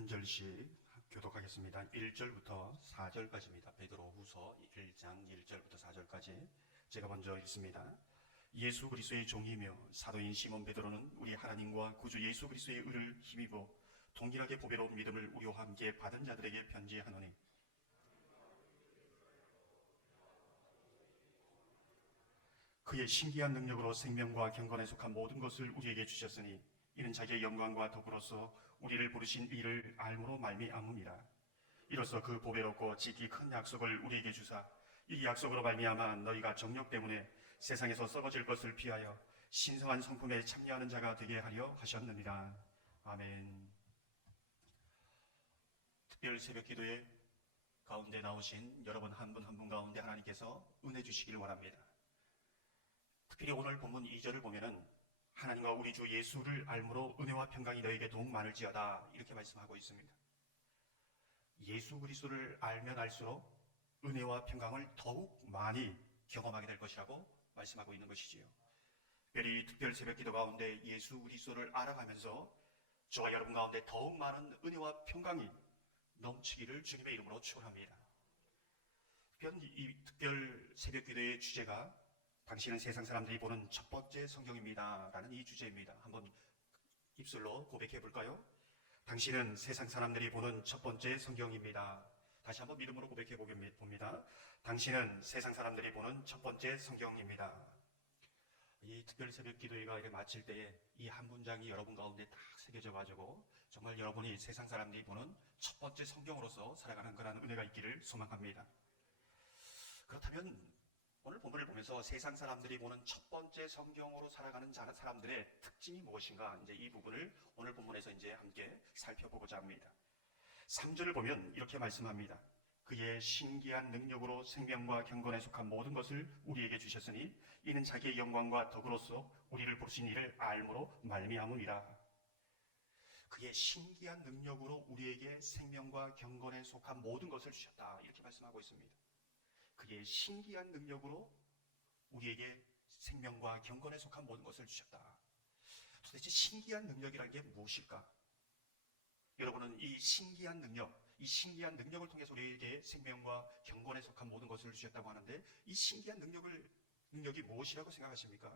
한 절씩 교독하겠습니다. 1절부터 4절까지입니다. 베드로후서 1장 1절부터 4절까지 제가 먼저 읽습니다. 예수 그리스도의 종이며 사도인 시몬 베드로는 우리 하나님과 구주 예수 그리스도의 의를 힘입어 동일하게 보배로운 믿음을 우리와 함께 받은 자들에게 편지하노니, 그의 신기한 능력으로 생명과 경건에 속한 모든 것을 우리에게 주셨으니 이는 자기의 영광과 더불어서 우리를 부르신 이를 알므로 말미암음이라. 이로써 그 보배롭고 지극히 큰 약속을 우리에게 주사 이 약속으로 말미암아 너희가 정욕 때문에 세상에서 썩어질 것을 피하여 신성한 성품에 참여하는 자가 되게 하려 하셨느니라. 아멘. 특별 새벽 기도에 가운데 나오신 여러분 한 분 한 분 가운데 하나님께서 은혜 주시기를 원합니다. 특별히 오늘 본문 2절을 보면은 하나님과 우리 주 예수를 알므로 은혜와 평강이 너에게 더욱 많을지어다, 이렇게 말씀하고 있습니다. 예수 그리스도를 알면 알수록 은혜와 평강을 더욱 많이 경험하게 될 것이라고 말씀하고 있는 것이지요. 특별히 특별 새벽 기도 가운데 예수 그리스도를 알아가면서 저와 여러분 가운데 더욱 많은 은혜와 평강이 넘치기를 주님의 이름으로 축원합니다. 이 특별 새벽 기도의 주제가 당신은 세상 사람들이 보는 첫 번째 성경입니다 라는 이 주제입니다. 한번 입술로 고백해 볼까요? 당신은 세상 사람들이 보는 첫 번째 성경입니다. 다시 한번 믿음으로 고백해 봅니다. 당신은 세상 사람들이 보는 첫 번째 성경입니다. 이 특별 새벽 기도회가 이렇게 마칠 때에 이 한 문장이 여러분 가운데 딱 새겨져 가지고 정말 여러분이 세상 사람들이 보는 첫 번째 성경으로서 살아가는 그런 은혜가 있기를 소망합니다. 그렇다면 오늘 본문을 보면서 세상 사람들이 보는 첫 번째 성경으로 살아가는 사람들의 특징이 무엇인가, 이제 이 부분을 오늘 본문에서 이제 함께 살펴보고자 합니다. 3절을 보면 이렇게 말씀합니다. 그의 신기한 능력으로 생명과 경건에 속한 모든 것을 우리에게 주셨으니 이는 자기의 영광과 덕으로서 우리를 부르신 이를 알므로 말미암음이라. 그의 신기한 능력으로 우리에게 생명과 경건에 속한 모든 것을 주셨다, 이렇게 말씀하고 있습니다. 그의 신기한 능력으로 우리에게 생명과 경건에 속한 모든 것을 주셨다. 도대체 신기한 능력이라는 게 무엇일까? 여러분은 이 신기한 능력을 통해서 우리에게 생명과 경건에 속한 모든 것을 주셨다고 하는데, 이 신기한 능력이 무엇이라고 생각하십니까?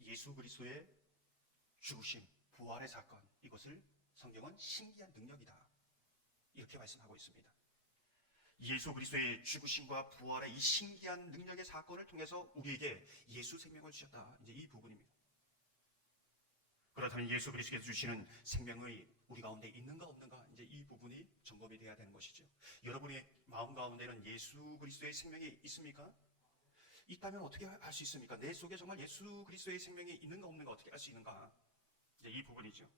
예수 그리스도의 죽으심, 부활의 사건, 이것을 성경은 신기한 능력이다, 이렇게 말씀하고 있습니다. 예수 그리스도의 죽으심과 부활의 이 신기한 능력의 사건을 통해서 우리에게 예수 생명을 주셨다, 이제 이 부분입니다. 그렇다면 예수 그리스도께서 주시는 생명이 우리 가운데 있는가 없는가, 이제 이 부분이 점검이 되어야 되는 것이죠. 여러분의 마음 가운데는 예수 그리스도의 생명이 있습니까? 있다면 어떻게 알 수 있습니까? 내 속에 정말 예수 그리스도의 생명이 있는가 없는가 어떻게 알 수 있는가, 이제 이 부분이죠.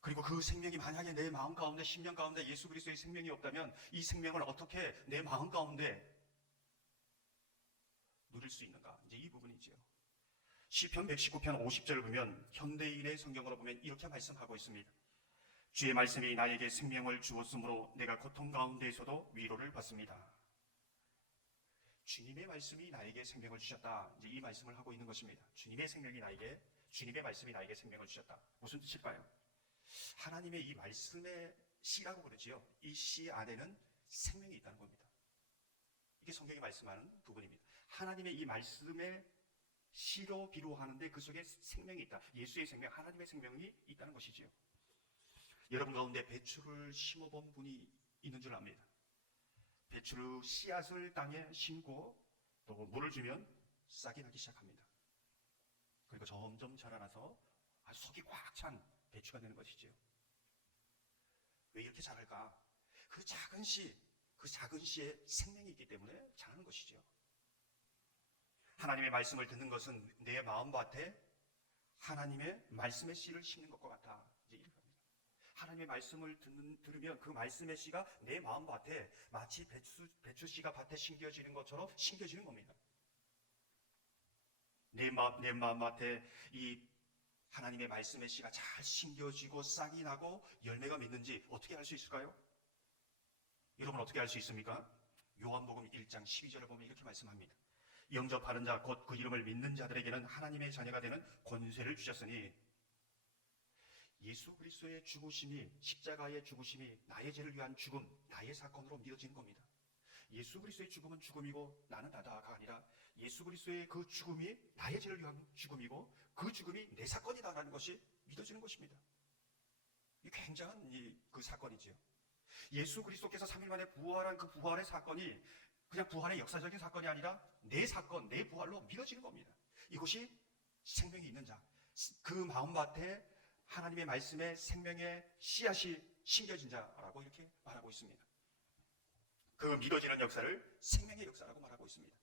그리고 그 생명이 만약에 내 마음 가운데, 심령 가운데 예수 그리스도의 생명이 없다면 이 생명을 어떻게 내 마음 가운데 누릴 수 있는가, 이제 이 부분이지요. 시편 119편 50절을 보면, 현대인의 성경으로 보면 이렇게 말씀하고 있습니다. 주의 말씀이 나에게 생명을 주었으므로 내가 고통 가운데에서도 위로를 받습니다. 주님의 말씀이 나에게 생명을 주셨다, 이제 이 말씀을 하고 있는 것입니다. 주님의 말씀이 나에게 생명을 주셨다. 무슨 뜻일까요? 하나님의 이 말씀의 씨라고 그러지요. 이 씨 안에는 생명이 있다는 겁니다. 이게 성경이 말씀하는 부분입니다. 하나님의 이 말씀의 씨로 비유하는데 그 속에 생명이 있다. 예수의 생명, 하나님의 생명이 있다는 것이지요. 여러분 가운데 배추를 심어본 분이 있는 줄 압니다. 배추를 씨앗을 땅에 심고 또 물을 주면 싹이 나기 시작합니다. 그리고 점점 자라나서 속이 꽉 찬 배추가 되는 것이지요. 왜 이렇게 자랄까? 그 작은 씨에 생명이 있기 때문에 자라는 것이지요. 하나님의 말씀을 듣는 것은 내 마음밭에 하나님의 말씀의 씨를 심는 것과 같다, 이제 이렇게 합니다. 하나님의 말씀을 들으면 그 말씀의 씨가 내 마음밭에 마치 배추 씨가 밭에 심겨지는 것처럼 심겨지는 겁니다. 내 마음밭에 이 하나님의 말씀의 씨가 잘 심겨지고 싹이 나고 열매가 맺는지 어떻게 알 수 있을까요? 여러분 어떻게 알 수 있습니까? 요한복음 1장 12절을 보면 이렇게 말씀합니다. 영접하는 자 곧 그 이름을 믿는 자들에게는 하나님의 자녀가 되는 권세를 주셨으니, 예수 그리스도의 죽으심이, 십자가의 죽으심이 나의 죄를 위한 죽음, 나의 사건으로 믿어지는 겁니다. 예수 그리스도의 죽음은 죽음이고 나는 나다가 아니라 예수 그리스도의 그 죽음이 나의 죄를 위한 죽음이고 그 죽음이 내 사건이다라는 것이 믿어지는 것입니다. 이 굉장한 그 사건이지요. 예수 그리스도께서 3일 만에 부활한 그 부활의 사건이 그냥 부활의 역사적인 사건이 아니라 내 사건, 내 부활로 믿어지는 겁니다. 이것이 생명이 있는 자, 그 마음밭에 하나님의 말씀에 생명의 씨앗이 심겨진 자라고 이렇게 말하고 있습니다. 그 믿어지는 역사를 생명의 역사라고 말하고 있습니다.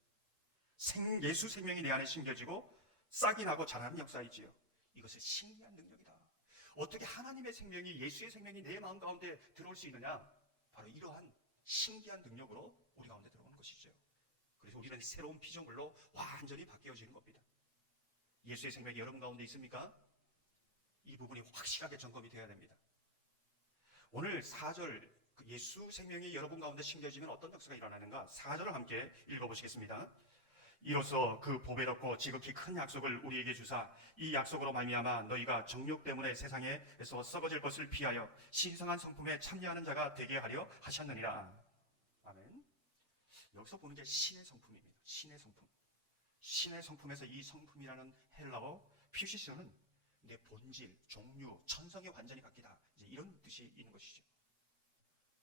예수 생명이 내 안에 심겨지고 싹이 나고 자라는 역사이지요. 이것은 신기한 능력이다. 어떻게 하나님의 생명이, 예수의 생명이 내 마음 가운데 들어올 수 있느냐? 바로 이러한 신기한 능력으로 우리 가운데 들어오는 것이죠. 그래서 우리는 새로운 피조물로 완전히 바뀌어지는 겁니다. 예수의 생명이 여러분 가운데 있습니까? 이 부분이 확실하게 점검이 되어야 됩니다. 오늘 4절, 예수 생명이 여러분 가운데 심겨지면 어떤 역사가 일어나는가? 4절을 함께 읽어보시겠습니다. 이로써 그 보배롭고 지극히 큰 약속을 우리에게 주사 이 약속으로 말미암아 너희가 정욕 때문에 세상에서 썩어질 것을 피하여 신성한 성품에 참여하는 자가 되게 하려 하셨느니라. 아멘. 여기서 보는 게 신의 성품입니다. 신의 성품. 신의 성품에서 이 성품이라는 헬라어 피시스는 내 본질, 종류, 천성의 완전히 바뀌다. 이제 이런 뜻이 있는 것이죠.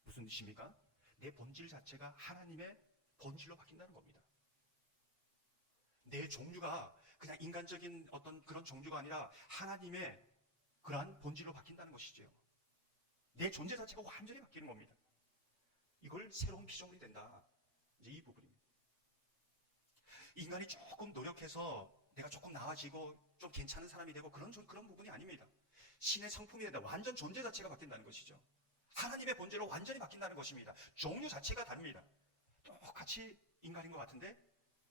무슨 뜻입니까? 내 본질 자체가 하나님의 본질로 바뀐다는 겁니다. 내 종류가 그냥 인간적인 어떤 그런 종류가 아니라 하나님의 그러한 본질로 바뀐다는 것이죠. 내 존재 자체가 완전히 바뀌는 겁니다. 이걸 새로운 피조물이 된다. 이제 이 부분입니다. 인간이 조금 노력해서 내가 조금 나아지고 좀 괜찮은 사람이 되고 그런 부분이 아닙니다. 신의 성품이 된다. 완전 존재 자체가 바뀐다는 것이죠. 하나님의 본질로 완전히 바뀐다는 것입니다. 종류 자체가 다릅니다. 똑같이 인간인 것 같은데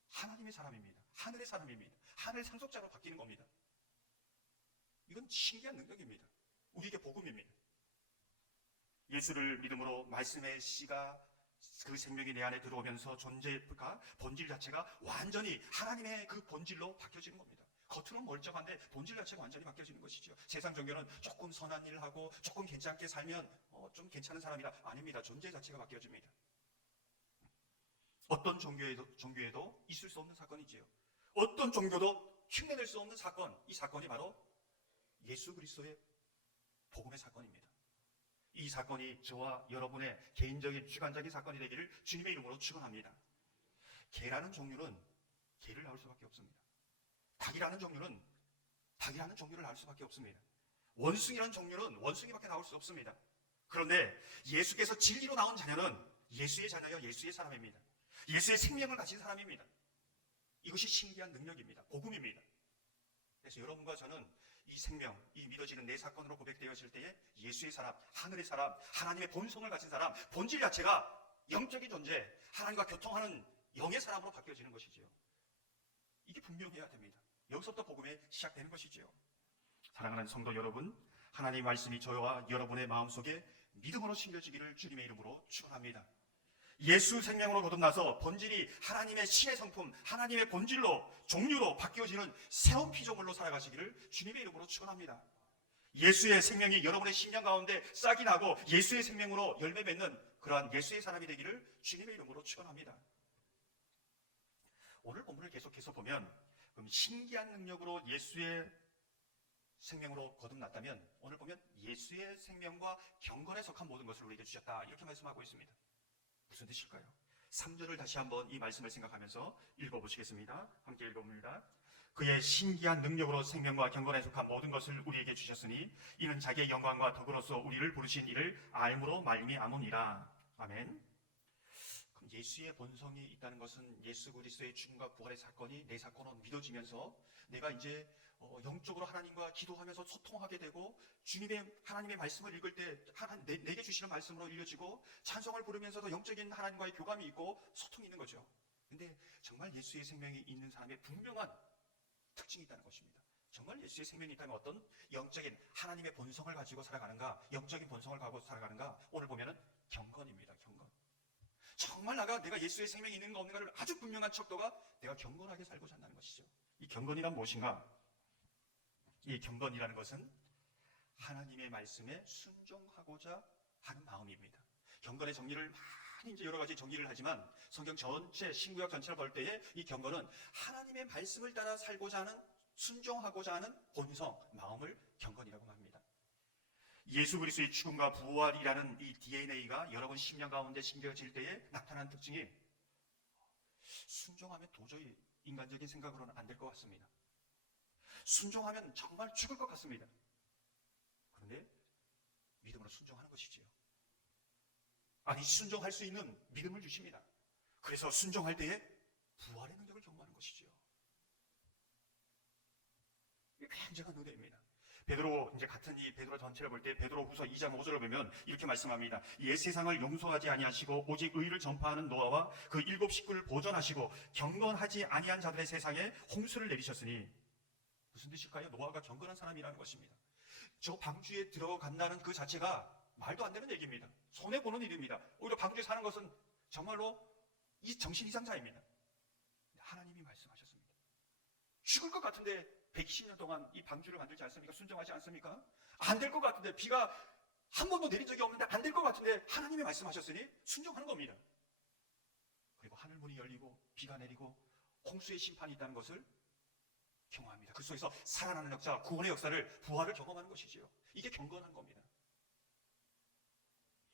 하나님의 사람입니다. 하늘의 사람입니다. 하늘 상속자로 바뀌는 겁니다. 이건 신기한 능력입니다. 우리에게 복음입니다. 예수를 믿음으로 말씀의 씨가 그 생명이 내 안에 들어오면서 존재가 본질 자체가 완전히 하나님의 그 본질로 바뀌어지는 겁니다. 겉으로는 멀쩡한데 본질 자체가 완전히 바뀌어지는 것이죠. 세상 종교는 조금 선한 일을 하고 조금 괜찮게 살면 좀 괜찮은 사람이라 아닙니다. 존재 자체가 바뀌어집니다. 어떤 종교에도 있을 수 없는 사건이지요. 어떤 종교도 흉내낼 수 없는 사건, 이 사건이 바로 예수 그리스도의 복음의 사건입니다. 이 사건이 저와 여러분의 개인적인 주관적인 사건이 되기를 주님의 이름으로 축원합니다. 개라는 종류는 개를 낳을 수밖에 없습니다. 닭이라는 종류는 닭이라는 종류를 낳을 수밖에 없습니다. 원숭이라는 종류는 원숭이밖에 나올 수 없습니다. 그런데 예수께서 진리로 낳은 자녀는 예수의 자녀여 예수의 사람입니다. 예수의 생명을 가진 사람입니다. 이것이 신기한 능력입니다. 복음입니다. 그래서 여러분과 저는 이 생명, 이 믿어지는 내 사건으로 고백되어질 때에 예수의 사람, 하늘의 사람, 하나님의 본성을 가진 사람, 본질 자체가 영적인 존재, 하나님과 교통하는 영의 사람으로 바뀌어지는 것이지요. 이게 분명해야 됩니다. 여기서부터 복음이 시작되는 것이지요. 사랑하는 성도 여러분, 하나님의 말씀이 저와 여러분의 마음속에 믿음으로 심겨지기를 주님의 이름으로 축원합니다. 예수 생명으로 거듭나서 본질이 하나님의 신의 성품, 하나님의 본질로, 종류로 바뀌어지는 새로운 피조물로 살아가시기를 주님의 이름으로 축원합니다. 예수의 생명이 여러분의 심령 가운데 싹이 나고 예수의 생명으로 열매 맺는 그러한 예수의 사람이 되기를 주님의 이름으로 축원합니다. 오늘 본문을 계속해서 보면 그럼 신기한 능력으로 예수의 생명으로 거듭났다면 오늘 보면 예수의 생명과 경건에 속한 모든 것을 우리에게 주셨다 이렇게 말씀하고 있습니다. 무슨 뜻일까요? 3절을 다시 한번 이 말씀을 생각하면서 읽어보시겠습니다. 함께 읽어봅니다. 그의 신기한 능력으로 생명과 경건에 속한 모든 것을 우리에게 주셨으니 이는 자기의 영광과 덕으로서 우리를 부르신 이를 알므로 말미암으니라. 아멘. 그럼 예수의 본성이 있다는 것은 예수 그리스도의 죽음과 부활의 사건이 내 사건으로 믿어지면서 내가 이제 영적으로 하나님과 기도하면서 소통하게 되고 주님의 하나님의 말씀을 읽을 때 내게 주시는 말씀으로 읽려지고 찬송을 부르면서도 영적인 하나님과의 교감이 있고 소통이 있는 거죠. 근데 정말 예수의 생명이 있는 사람의 분명한 특징이 있다는 것입니다. 정말 예수의 생명이 있다면 어떤 영적인 하나님의 본성을 가지고 살아가는가, 영적인 본성을 가지고 살아가는가, 오늘 보면은 경건입니다. 경건. 정말 내가 예수의 생명이 있는가 없는가를 아주 분명한 척도가 내가 경건하게 살고자 한다는 것이죠. 이 경건이란 무엇인가? 이 경건이라는 것은 하나님의 말씀에 순종하고자 하는 마음입니다. 경건의 정리를 많이 이제 여러 가지 정리를 하지만 성경 전체, 신구약 전체를 볼 때에 이 경건은 하나님의 말씀을 따라 살고자 하는, 순종하고자 하는 본성, 마음을 경건이라고 합니다. 예수 그리스도의 죽음과 부활이라는 이 DNA가 여러 번 심령 가운데 심겨질 때에 나타나는 특징이, 순종하면 도저히 인간적인 생각으로는 안 될 것 같습니다. 순종하면 정말 죽을 것 같습니다. 그런데 믿음으로 순종하는 것이지요. 아니, 순종할 수 있는 믿음을 주십니다. 그래서 순종할 때에 부활의 능력을 경험하는 것이지요. 이게 굉장한 은혜입니다. 베드로, 이제 같은 이 베드로 전체를 볼 때 베드로후서 2장 5절을 보면 이렇게 말씀합니다. 옛 세상을 용서하지 아니하시고 오직 의를 전파하는 노아와 그 7 식구를 보존하시고 경건하지 아니한 자들의 세상에 홍수를 내리셨으니, 무슨 뜻일까요? 노아가 경건한 사람이라는 것입니다. 저 방주에 들어간다는 그 자체가 말도 안 되는 얘기입니다. 손해보는 일입니다. 오히려 방주에 사는 것은 정말로 이 정신 이상자입니다. 하나님이 말씀하셨습니다. 죽을 것 같은데 120년 동안 이 방주를 만들지 않습니까? 순종하지 않습니까? 안 될 것 같은데, 비가 한 번도 내린 적이 없는데 안 될 것 같은데 하나님이 말씀하셨으니 순종하는 겁니다. 그리고 하늘문이 열리고 비가 내리고 홍수의 심판이 있다는 것을 경험합니다. 그 속에서 살아나는 역사, 구원의 역사를, 부활을 경험하는 것이지요. 이게 경건한 겁니다.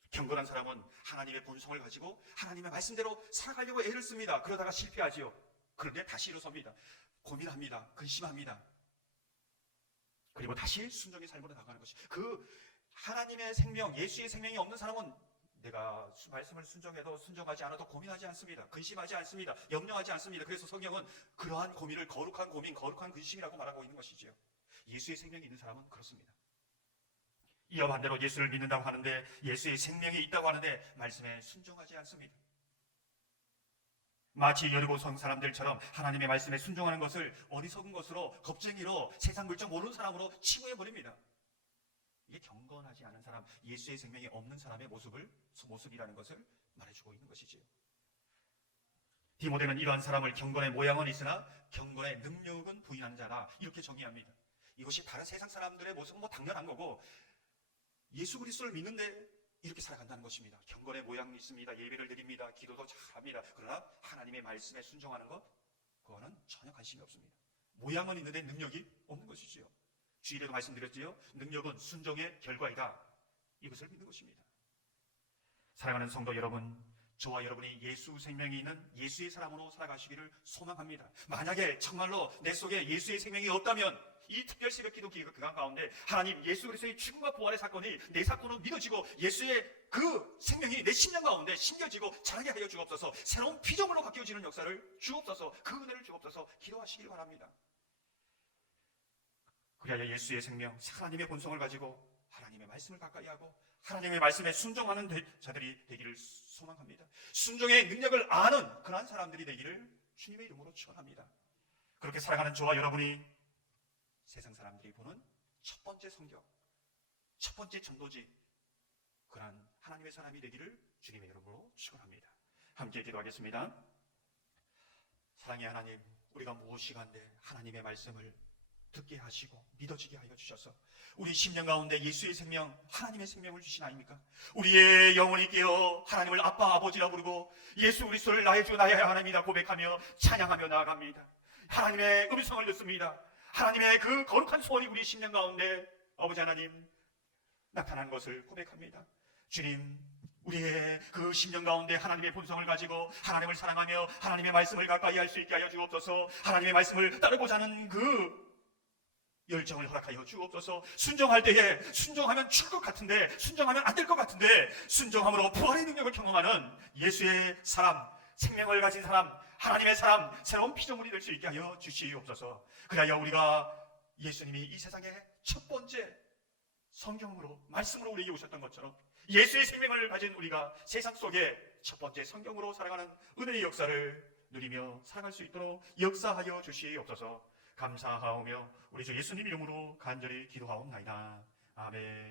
경건한 사람은 하나님의 본성을 가지고 하나님의 말씀대로 살아가려고 애를 씁니다. 그러다가 실패하지요. 그런데 다시 일어섭니다. 고민합니다. 근심합니다. 그리고 다시 순종의 삶으로 나가는 것이, 그 하나님의 생명, 예수의 생명이 없는 사람은 내가 말씀을 순종해도 순종하지 않아도 고민하지 않습니다. 근심하지 않습니다. 염려하지 않습니다. 그래서 성경은 그러한 고민을 거룩한 고민, 거룩한 근심이라고 말하고 있는 것이지요. 예수의 생명이 있는 사람은 그렇습니다. 이와 반대로 예수를 믿는다고 하는데, 예수의 생명이 있다고 하는데 말씀에 순종하지 않습니다. 마치 여리고성 사람들처럼 하나님의 말씀에 순종하는 것을 어리석은 것으로, 겁쟁이로, 세상 물정 모르는 사람으로 치부해버립니다. 이게 경건하지 않은 사람, 예수의 생명이 없는 사람의 모습이라는 것을 말해주고 있는 것이지요. 디모데는 이러한 사람을 경건의 모양은 있으나 경건의 능력은 부인한 자라, 이렇게 정의합니다. 이것이 다른 세상 사람들의 모습은 당연한 거고, 예수 그리스도를 믿는데 이렇게 살아간다는 것입니다. 경건의 모양이 있습니다. 예배를 드립니다. 기도도 잘합니다. 그러나 하나님의 말씀에 순종하는 것, 그거는 전혀 관심이 없습니다. 모양은 있는데 능력이 없는 것이지요. 주일에도 말씀드렸지요. 능력은 순종의 결과이다. 이것을 믿는 것입니다. 사랑하는 성도 여러분, 저와 여러분이 예수 생명이 있는 예수의 사람으로 살아가시기를 소망합니다. 만약에 정말로 내 속에 예수의 생명이 없다면 이 특별 새벽 기도 기간 가운데 하나님, 예수 그리스도의 죽음과 부활의 사건이 내 사건으로 믿어지고 예수의 그 생명이 내 심령 가운데 심겨지고 자라게 하여 주옵소서. 새로운 피조물로 바뀌어지는 역사를 주옵소서. 그 은혜를 주옵소서. 기도하시길 바랍니다. 그래야 예수의 생명, 하나님의 본성을 가지고 하나님의 말씀을 가까이 하고 하나님의 말씀에 순종하는 자들이 되기를 소망합니다. 순종의 능력을 아는 그러한 사람들이 되기를 주님의 이름으로 축원합니다. 그렇게 살아가는 저와 여러분이 세상 사람들이 보는 첫 번째 성경, 첫 번째 전도지, 그러한 하나님의 사람이 되기를 주님의 이름으로 축원합니다. 함께 기도하겠습니다. 사랑의 하나님, 우리가 무엇이간데 하나님의 말씀을 듣게 하시고 믿어지게 하여 주셔서 우리 심령 가운데 예수의 생명, 하나님의 생명을 주시나입니까? 우리의 영혼이 깨어 하나님을 아빠, 아버지라 부르고 예수 그리스도를 나의 주, 나의 하나님이다 고백하며 찬양하며 나아갑니다. 하나님의 음성을 듣습니다. 하나님의 그 거룩한 소원이 우리 심령 가운데 아버지 하나님 나타난 것을 고백합니다. 주님, 우리의 그 심령 가운데 하나님의 본성을 가지고 하나님을 사랑하며 하나님의 말씀을 가까이 할 수 있게 하여 주옵소서. 하나님의 말씀을 따르고자 하는 그 열정을 허락하여 주옵소서. 순종할 때에 순종하면 죽을 것 같은데, 순종하면 안 될 것 같은데, 순종함으로 부활의 능력을 경험하는 예수의 사람, 생명을 가진 사람, 하나님의 사람, 새로운 피조물이 될 수 있게 하여 주시옵소서. 그래야 우리가 예수님이 이 세상에 첫 번째 성경으로, 말씀으로 우리에게 오셨던 것처럼 예수의 생명을 가진 우리가 세상 속에 첫 번째 성경으로 살아가는 은혜의 역사를 누리며 살아갈 수 있도록 역사하여 주시옵소서. 감사하오며 우리 주 예수님 이름으로 간절히 기도하옵나이다. 아멘.